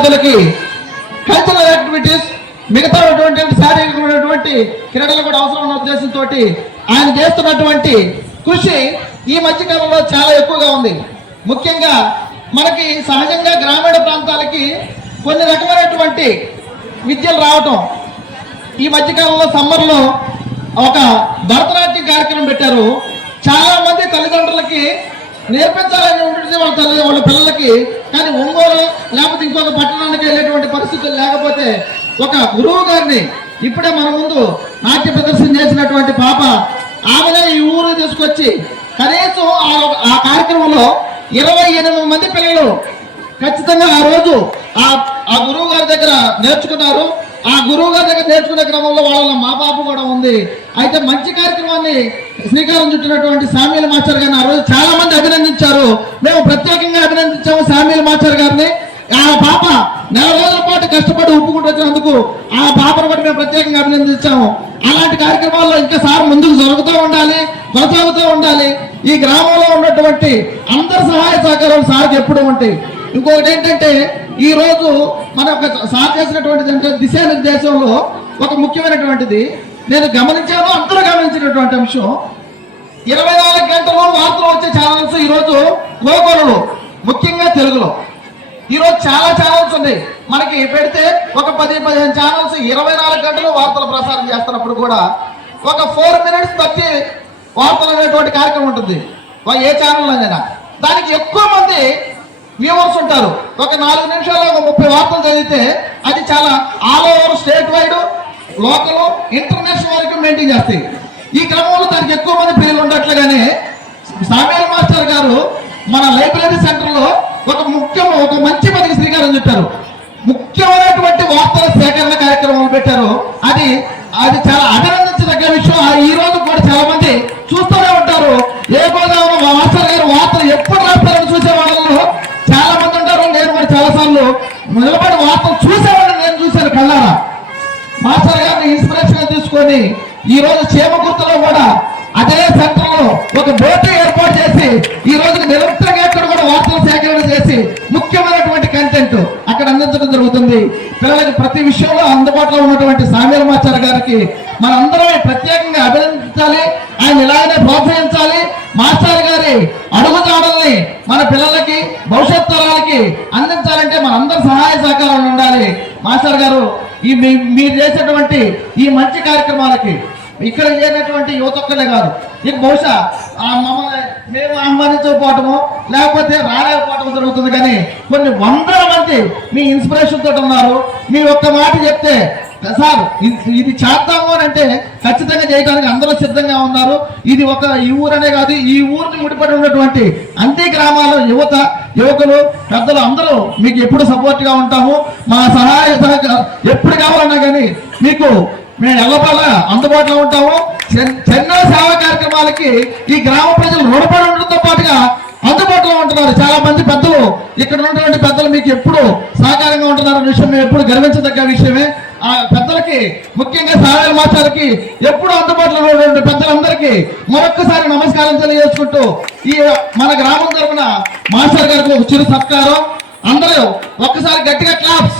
విద్యార్థులకి cultural activities మిగతా శారీరకమైనటువంటి క్రీడలు కూడా అవసరం ఉన్న ఉద్దేశంతో ఆయన చేస్తున్నటువంటి కృషి ఈ మధ్య కాలంలో చాలా ఎక్కువగా ఉంది. ముఖ్యంగా మనకి సహజంగా గ్రామీణ ప్రాంతాలకి కొన్ని రకమైనటువంటి విద్యలు రావటం. ఈ మధ్యకాలంలో సమ్మర్లో ఒక భరతనాట్యం కార్యక్రమం పెట్టారు. చాలా మంది తల్లిదండ్రులకి నేర్పించాలని వాళ్ళ తల్లి వాళ్ళ పిల్లలకి కానీ ఒంగోలు లేకపోతే ఇంకొక పట్టణానికి వెళ్ళేటువంటి పరిస్థితులు లేకపోతే ఒక గురువు గారిని ఇప్పుడే మన ముందు నాట్య ప్రదర్శన చేసినటువంటి పాప ఆమెనే ఈ ఊరు తీసుకొచ్చి కనీసం ఆ- ఆ కార్యక్రమంలో ఇరవై ఎనిమిది మంది పిల్లలు ఖచ్చితంగా ఆ రోజు ఆ ఆ గురువు గారి దగ్గర నేర్చుకున్నారు. ఆ గురువు గారి దగ్గర నేర్చుకునే క్రమంలో వాళ్ళ మా పాప కూడా ఉంది. అయితే మంచి కార్యక్రమాన్ని శ్రీకారం చుట్టినటువంటి సామీల మాస్టర్ గారిని ఆ రోజు చాలా మంది అభినందించారు. మేము ప్రత్యేకంగా అభినందించాము సామీల్ మాస్టర్ గారిని ఆ పాప నెల రోజుల పాటు కష్టపడి ఒప్పుకుంటూ వచ్చినందుకు ఆ పాపను బట్టి మేము ప్రత్యేకంగా అభినందించాము. అలాంటి కార్యక్రమాల్లో ఇంకా సార్ ముందుకు జరుగుతూ ఉండాలి కొనసాగుతూ ఉండాలి. ఈ గ్రామంలో ఉన్నటువంటి అందరి సహాయ సహకారాలు సార్కి ఎప్పుడు ఉంటాయి. ఇంకొకటి ఏంటంటే ఈ రోజు మన ఒక సార్ చేసినటువంటిది అంటే దిశానిర్దేశంలో ఒక ముఖ్యమైనటువంటిది. నేను గమనించాను అందరూ గమనించినటువంటి అంశం. ఇరవై నాలుగు గంటలు వార్తలు వచ్చే ఛానల్స్ ఈరోజు గోకు ఈరోజు చాలా ఛానల్స్ ఉన్నాయి. మనకి పెడితే ఒక పది పదిహేను ఛానల్స్ ఇరవై నాలుగు గంటలు వార్తలు ప్రసారం చేస్తున్నప్పుడు కూడా ఒక ఫోర్ మినిట్స్ థర్టీ వార్తలు అనేటువంటి కార్యక్రమం ఉంటుంది. ఏ ఛానల్ అయినా. దానికి ఎక్కువ మంది వ్యూవర్స్ ఉంటారు. ఒక నాలుగు నిమిషాల్లో ఒక ముప్పై వార్తలు చదివితే అది చాలా all over state wide local international వరకు మెయింటైన్ చేస్తాయి. ఈ క్రమంలో దానికి ఎక్కువ మంది పిల్లలు ఉండట్లుగానే సామేల్ మాస్టర్ గారు మన లైబ్రరీ సెంటర్లో ఒక ముఖ్యం ఒక మంచి పనికి శ్రీకారం చుట్టారు. ముఖ్యమైనటువంటి వార్తల సేకరణ కార్యక్రమం పెట్టారు. అది అది చాలా అభినందించదగ్గ విషయం. ఈ రోజు కూడా చాలా మంది చూస్తూనే ఉంటారు. ఏ గోదావరి మాస్టర్ గారు వార్తలు ఎప్పుడు రాస్తారని చూసే వాళ్ళలో చాలా మంది ఉంటారు. నేను కూడా చాలా సార్లు నిలబడి వార్తలు చూసేవాడిని నేను చూశాను కళ్ళారా. మాస్టర్ గారిని ఇన్స్పిరేషన్గా తీసుకొని ఈ రోజు చేమకుర్తిలో కూడా అదే సెంటర్ ఒక బోటు ఏర్పాటు చేసి ఈ రోజు నిరంతరంగా ఎక్కడ కూడా వార్తల సేకరణ చేసి ముఖ్యమైనటువంటి కంటెంట్ అక్కడ అందించడం జరుగుతుంది పిల్లలకి ప్రతి విషయంలో అందుబాటులో ఉన్నటువంటి సామీల మాచార్ గారికి మనందరం ప్రత్యేకంగా అభినందించాలి. ఆయన ఇలాగనే ప్రోత్సహించాలి. మాస్టర్ గారి అడుగుజాడల్ని మన పిల్లలకి భవిష్యత్ తరాలకి అందించాలంటే మనందరి సహాయ సహకారాలు ఉండాలి. మాస్టర్ గారు ఈ మీ- మీరు చేసేటువంటి ఈ మంచి కార్యక్రమాలకి ఇక్కడ చేయనటువంటి యువత ఒక్కనే కాదు. ఇక బహుశా మమ్మల్ని మేము ఆహ్వానించకపోవటము లేకపోతే రాలేకపోవటం జరుగుతుంది కానీ కొన్ని వందల మంది మీ ఇన్స్పిరేషన్ తోటి ఉన్నారు. మీ ఒక్క మాట చెప్తే సార్ ఇది- ఇది చేద్దాము అని అంటే ఖచ్చితంగా చేయడానికి అందరూ సిద్ధంగా ఉన్నారు. ఇది ఒక ఈ ఊరనే కాదు ఈ ఊరిని ముడిపడి ఉన్నటువంటి అన్ని గ్రామాల యువత యువకులు పెద్దలు అందరూ మీకు ఎప్పుడు సపోర్ట్గా ఉంటాము. మా సహాయ సహకారం ఎప్పుడు కావాలన్నా కానీ మీకు మేము ఎల్లపల్ల అందుబాటులో ఉంటాము. చెన్- చెన్నై సేవా కార్యక్రమాలకి ఈ గ్రామ ప్రజలు రుణపడి ఉండడంతో పాటుగా అందుబాటులో ఉంటున్నారు. చాలా మంది పెద్దలు ఇక్కడ ఉన్నటువంటి పెద్దలు మీకు ఎప్పుడు సహకారంగా ఉంటున్నారన్న విషయం మేము ఎప్పుడు గర్వించదగ్గ విషయమే. ఆ పెద్దలకి ముఖ్యంగా సావేల మాస్టర్కి ఎప్పుడు అందుబాటులో ఉన్నటువంటి పెద్దలందరికీ మరొక్కసారి నమస్కారం తెలియజేసుకుంటూ ఈ మన గ్రామం తరఫున మాస్టర్ గారికి ఒక చిరు సత్కారం. అందరూ ఒక్కసారి గట్టిగా క్లాప్స్.